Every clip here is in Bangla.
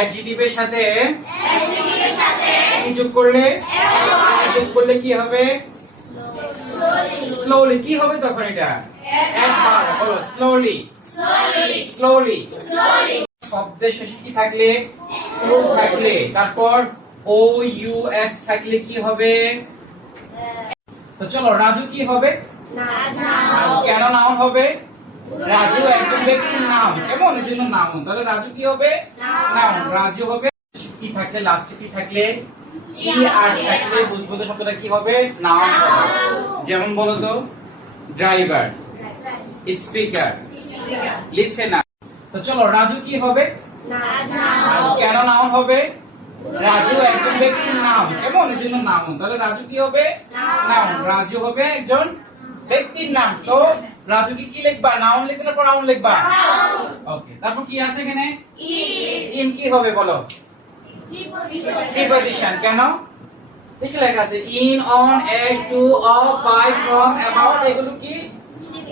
অ্যাডজেটিভের সাথে কি যোগ করলে? যোগ করলে কি হবে? স্লোলি কি হবে তখন এটা? একবার বলো স্লোলি স্লোলি শব্দের শেষে কি থাকলে? ও থাকলে। তারপর ও ইউ এস থাকলে কি হবে? তো চলো রাজু কি হবে? কেন নাম হবে? রাজু একজন ব্যক্তির নাম। কেমন? এই জন্য নাম। তাহলে রাজু কি হবে? নাম। রাজু হবে কি থাকলে লাস্টে কি থাকলে? কি আর থাকলে বুঝব তো শব্দটা কি হবে? নাম। যেমন বলো তো ড্রাইভার স্পিকার লিসেনার তো চলো রাজু কি হবে? কেন নাম হবে? রাজু একজন ব্যক্তির নাম। কেমন? এই জন্য নাম। তাহলে রাজু কি হবে? নাম। রাজু হবে একজন ব্যক্তির নাম। তো রাজু কি কি লিখবা? নাউন লিখবে না প্রনাউন লিখবা? ওকে তারপর কি আছে এখানে? ইন কি হবে বলো? প্রিপজিশন কেন? দেখে লেখা আছে in on at to of by from about এগুলো কি?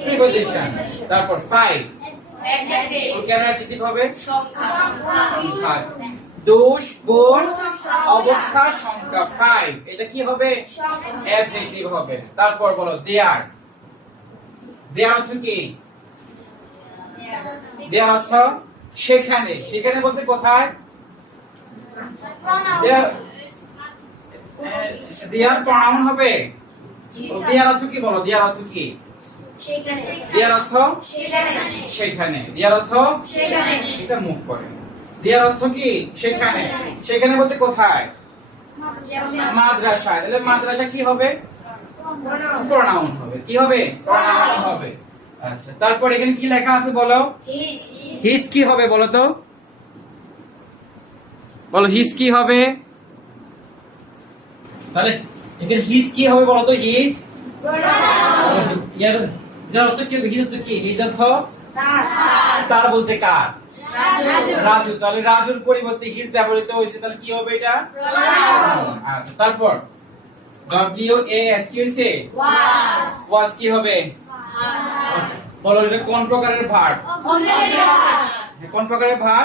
প্রিপজিশন তারপর ফাইভ কেন অ্যাডজেক্টিভ হবে? দোষ গুণ অবস্থা সংখ্যা ফাইভ এটা কি হবে? অ্যাডজেক্টিভ হবে। তারপর বলো দেয়ার দেয়ার অর্থ কি? দেয়ার অর্থ সেখানে। সেখানে বলতে কোথায়? প্রণাম হবে? দেয়ার অর্থ কি বলো? দেয়ার অর্থ কি? দেয়ার অর্থ সেখানে। দেয়ার অর্থ এটা মুখ করে। দেয়ার অর্থ কি? সেখানে। সেখানে। বলতে কোথায়? মাদ্রাসা। তাহলে মাদ্রাসা কি হবে? প্রনাউন হবে। কি হবে? প্রনাউন হবে। আচ্ছা তারপর এখানে কি লেখা আছে বলো? হিস কি হবে বলো তো? বলো হিস কি হবে? তাহলে এখানে হিস কি হবে বলো তো? হিস ইয়ার অর্থ কি হবে? হিস অর্থ কি? হিস অর্থ? তার। বলতে কার? রাজু। তাহলে রাজুর পরিবর্তে হিস ব্যবহৃত হয়েছে। তাহলে কি হবে এটা? আচ্ছা তারপর? ডব্লিউ এ এস কি হয়েছে ওয়াজ কি হবে? বলো এটা কোন প্রকারের ভার কোন প্রকারের ভার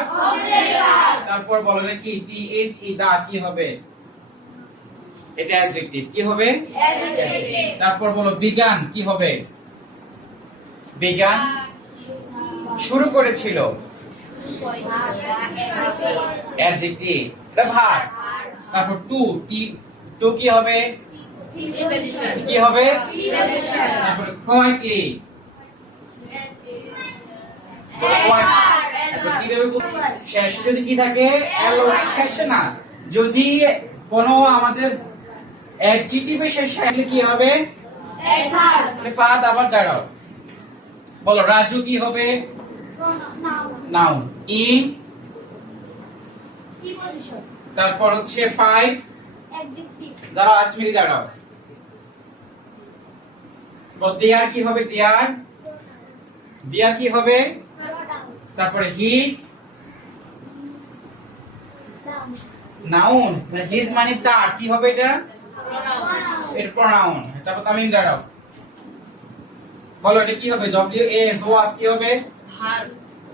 তারপর বলো এটা কি? টি এইচ ই দা কি হবে? এটা অ্যাডজেক্টিভ কি হবে? তারপর বলো বিজ্ঞান কি হবে? বিজ্ঞান শুরু করেছিল। অ্যাডজেক্টিভ এটা ভার তারপর টু টি টু কি হবে? কি হবে? কোয়াইটলি শেষে যদি কি থাকে? শেষে না। যদি কোন আমাদের অ্যাডজেক্টিভের শেষে আসলে কি হবে? ফাদ আবার দাঁড়াও। বলো রাজু কি হবে? নাউন ইন তারপর হচ্ছে ফাইভ দাঁড়াও আজ মিনিট দাঁড়াও। দেয়ার কি হবে দেয়ার? দেয়ার কি হবে? তারপরে হিজ নাউন হিজ মানে তার। কি হবে এটা? এর প্রনাউন তারপর তামিম দাঁড়াও। বলো এটা কি হবে? ডব্লিউ এ এস ওয়াস কি হবে?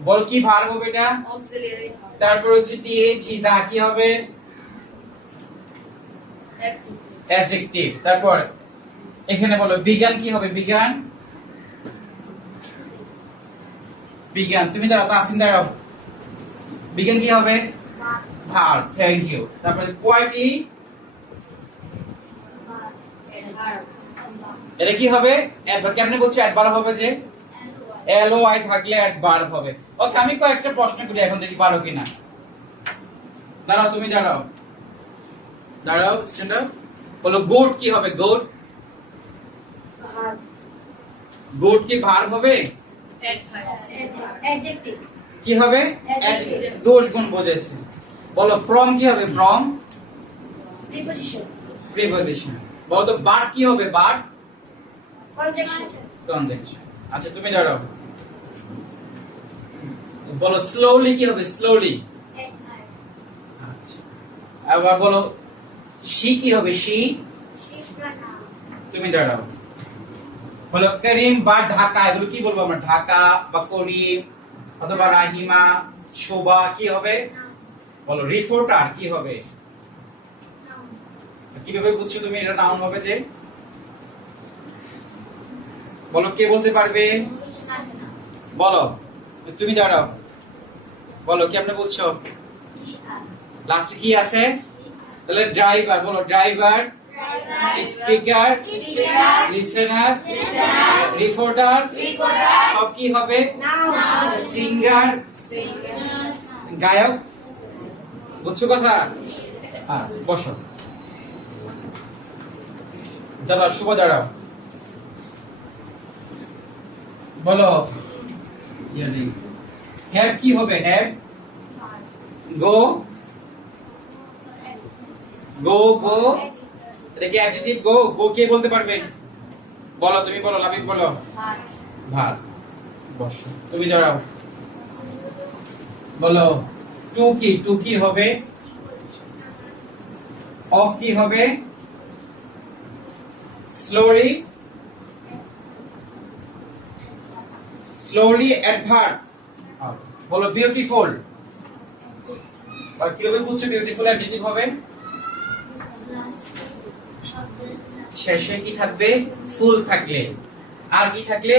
বলো কি ভার হবে এটা? তারপর হচ্ছে টি এইচ ই দা কি হবে? অ্যাডজেক্টিভ তারপর এখানে বলো, বিজ্ঞান কি হবে? বিজ্ঞান? বিজ্ঞান। তুমি দাঁড়াও তাসিম দাঁড়াও। বিজ্ঞান কি হবে? ভার। থ্যাংক ইউ তারপরে কোয়াইটি এটা কি হবে? অ্যাডভার্ব কেমনে বলছি? অ্যাডভার্ব হবে যে? এল ও আই থাকলে অ্যাডভার্ব হবে। ওকে আমি কয়েকটা প্রশ্ন করি এখন দেখি পারো কিনা। দাঁড়াও, তুমি দাঁড়াও। দাঁড়াও স্ট্যান্ড আপ বলো গোট কি হবে? গোট গোট কি ভার্ব হবে? কি হবে? দোষ গুণ বোঝাইছে বলো ফ্রম কি হবে? ফ্রম প্রিপজিশন বলো তো বাট কি হবে? বাট ট্রানজেকশন আচ্ছা তুমি দাঁড়াও বলো স্লোলি কি হবে? স্লোলি আচ্ছা। আবার বলো শি কি হবে? শি তুমি দাঁড়াও বলো করিম বা ঢাকা এগুলো কি বলব আমরা? ঢাকা বা করিম অথবা রাহিমা শোভা কি হবে? বলো রিপোর্টার কি হবে? কীভাবে বুঝছ তুমি এটা নাউন হবে যে? বলো কে বলতে পারবে? বলো তুমি দাঁড়াও। বলো কি আপনি বুঝছ লাস্টে কি আছে? তাহলে ড্রাইভার বলো ড্রাইভার স্পিকার লিসেনার রিপোর্টার সব কি হবে সিঙ্গার গায়ক। বুঝছ কথা? আচ্ছা বসো। দাঁড়াও শুভ দাঁড়াও। বলো। হ্যাভ কি হবে? Have go. Go go. এটা কি অ্যাডজেক্টিভ গো গো কে বলতে পারবে? বলো তুমি বলো লাবিব বলো। ভার বসো। তুমি দাঁড়াও। বলো টু কি? টু কি হবে? অফ কি হবে? স্লোলি স্লোলি অ্যাডভার্ব বলো বিউটিফুল আর কীভাবে বুঝছ বিউটিফুল অ্যাডজেক্টিভ হবে? শেষে কি থাকবে? ফুল থাকলে। আর কি থাকলে?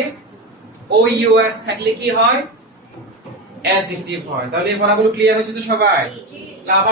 ও ইউএস থাকলে কি হয়? অ্যাডজেক্টিভ হয়। তাহলে এই পড়াগুলো ক্লিয়ার হয়েছে তো সবাই? আবার